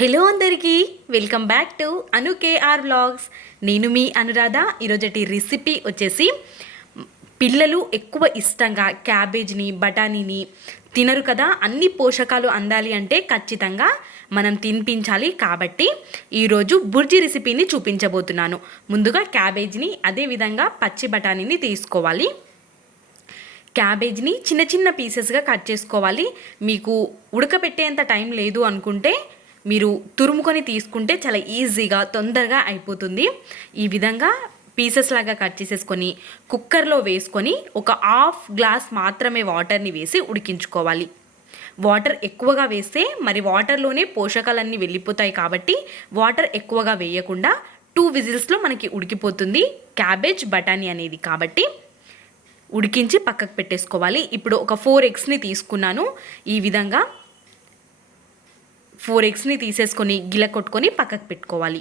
Hello అందరికీ, welcome back to Anu KR vlogs. నేను మీ అనురాధ. ఈరోజటి రెసిపీ వచ్చేసి పిల్లలు ఎక్కువ ఇష్టంగా క్యాబేజ్ని బఠానీని తినరు కదా, అన్ని పోషకాలు అందాలి అంటే ఖచ్చితంగా మనం తినిపించాలి. కాబట్టి ఈరోజు బుర్జీ రెసిపీని చూపించబోతున్నాను. ముందుగా క్యాబేజ్ని అదేవిధంగా పచ్చి బఠానీని తీసుకోవాలి. క్యాబేజ్ని చిన్న చిన్న పీసెస్గా కట్ చేసుకోవాలి. మీకు ఉడకబెట్టేంత టైం లేదు అనుకుంటే మీరు తురుముకొని తీసుకుంటే చాలా ఈజీగా తొందరగా అయిపోతుంది. ఈ విధంగా పీసెస్ లాగా కట్ చేసేసుకొని కుక్కర్లో వేసుకొని ఒక హాఫ్ గ్లాస్ మాత్రమే వాటర్ని వేసి ఉడికించుకోవాలి. వాటర్ ఎక్కువగా వేస్తే మరి వాటర్లోనే పోషకాలన్నీ వెళ్ళిపోతాయి. కాబట్టి వాటర్ ఎక్కువగా వేయకుండా 2 విజిల్స్లో మనకి ఉడికిపోతుంది క్యాబేజ్ బఠానీ అనేది. కాబట్టి ఉడికించి పక్కకు పెట్టేసుకోవాలి. ఇప్పుడు ఒక 4 ఎగ్స్ని తీసుకున్నాను. ఈ విధంగా 4 ఎగ్స్ని తీసేసుకొని గిల కొట్టుకొని పక్కకు పెట్టుకోవాలి.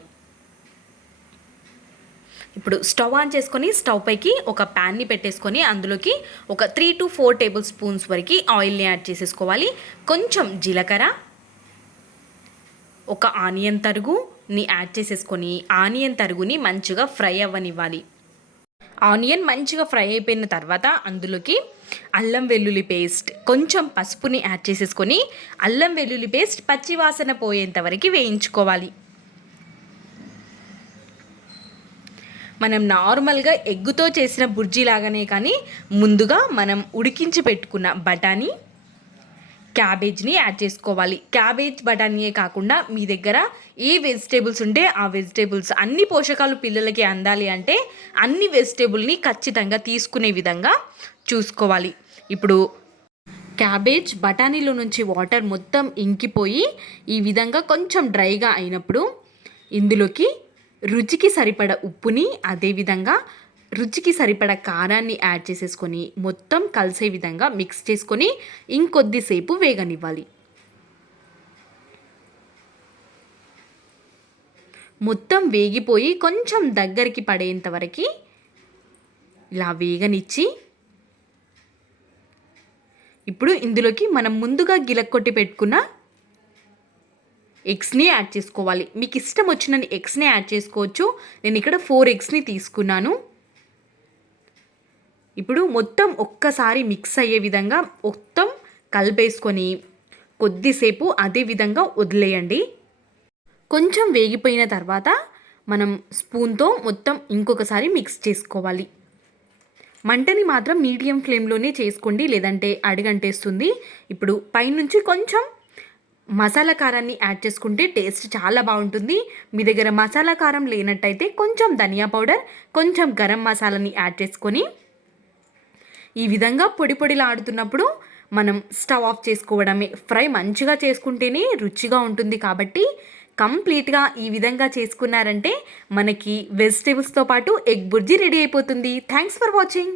ఇప్పుడు స్టవ్ ఆన్ చేసుకొని స్టవ్ పైకి ఒక ప్యాన్ని పెట్టేసుకొని అందులోకి ఒక 3 to 4 టేబుల్ స్పూన్స్ వరకు ఆయిల్ని యాడ్ చేసేసుకోవాలి. కొంచెం జీలకర్ర, ఒక ఆనియన్ తరుగుని యాడ్ చేసేసుకొని ఆనియన్ తరుగుని మంచిగా ఫ్రై అవ్వనివ్వాలి. ఆనియన్ మంచిగా ఫ్రై అయిపోయిన తర్వాత అందులోకి అల్లం వెల్లుల్లి పేస్ట్, కొంచెం పసుపుని యాడ్ చేసేసుకొని అల్లం వెల్లుల్లి పేస్ట్ పచ్చివాసన పోయేంత వరకు వేయించుకోవాలి. మనం నార్మల్గా ఎగ్గుతో చేసిన బుర్జీ లాగానే కానీ ముందుగా మనం ఉడికించి పెట్టుకున్న బఠానీ క్యాబేజ్ని యాడ్ చేసుకోవాలి. క్యాబేజ్ బఠానీయే కాకుండా మీ దగ్గర ఏ వెజిటేబుల్స్ ఉంటే ఆ వెజిటేబుల్స్ అన్ని పోషకాలు పిల్లలకి అందాలి అంటే అన్ని వెజిటేబుల్ని ఖచ్చితంగా తీసుకునే విధంగా చూసుకోవాలి. ఇప్పుడు క్యాబేజ్ బఠానీలో నుంచి వాటర్ మొత్తం ఇంకిపోయి ఈ విధంగా కొంచెం డ్రైగా అయినప్పుడు ఇందులోకి రుచికి సరిపడ ఉప్పుని అదేవిధంగా రుచికి సరిపడ కారాన్ని యాడ్ చేసేసుకొని మొత్తం కలిసే విధంగా మిక్స్ చేసుకొని ఇంకొద్దిసేపు వేగనివ్వాలి. మొత్తం వేగిపోయి కొంచెం దగ్గరికి పడేంత వరకు ఇలా వేగనిచ్చి ఇప్పుడు ఇందులోకి మనం ముందుగా గిలక్కొట్టి పెట్టుకున్న ఎగ్స్ని యాడ్ చేసుకోవాలి. మీకు ఇష్టం వచ్చిన ఎగ్స్ని యాడ్ చేసుకోవచ్చు. నేను ఇక్కడ 4 ఎగ్స్ని తీసుకున్నాను. ఇప్పుడు మొత్తం ఒక్కసారి మిక్స్ అయ్యే విధంగా మొత్తం కలిపేసుకొని కొద్దిసేపు అదే విధంగా వదిలేయండి. కొంచెం వేగిపోయిన తర్వాత మనం స్పూన్తో మొత్తం ఇంకొకసారి మిక్స్ చేసుకోవాలి. మంటని మాత్రం మీడియం ఫ్లేమ్లోనే చేసుకోండి, లేదంటే అడుగంటేస్తుంది. ఇప్పుడు పైనుంచి కొంచెం మసాలా కారాన్ని యాడ్ చేసుకుంటే టేస్ట్ చాలా బాగుంటుంది. మీ దగ్గర మసాలా కారం లేనట్టయితే కొంచెం ధనియా పౌడర్, కొంచెం గరం మసాలాని యాడ్ చేసుకొని ఈ విధంగా పొడి పొడిలాడుతున్నప్పుడు మనం స్టవ్ ఆఫ్ చేసుకోవడమే. ఫ్రై మంచిగా చేసుకుంటేనే రుచిగా ఉంటుంది. కాబట్టి కంప్లీట్గా ఈ విధంగా చేసుకున్నారంటే మనకి వెజిటేబుల్స్తో పాటు ఎగ్ బుర్జీ రెడీ అయిపోతుంది. Thanks for watching.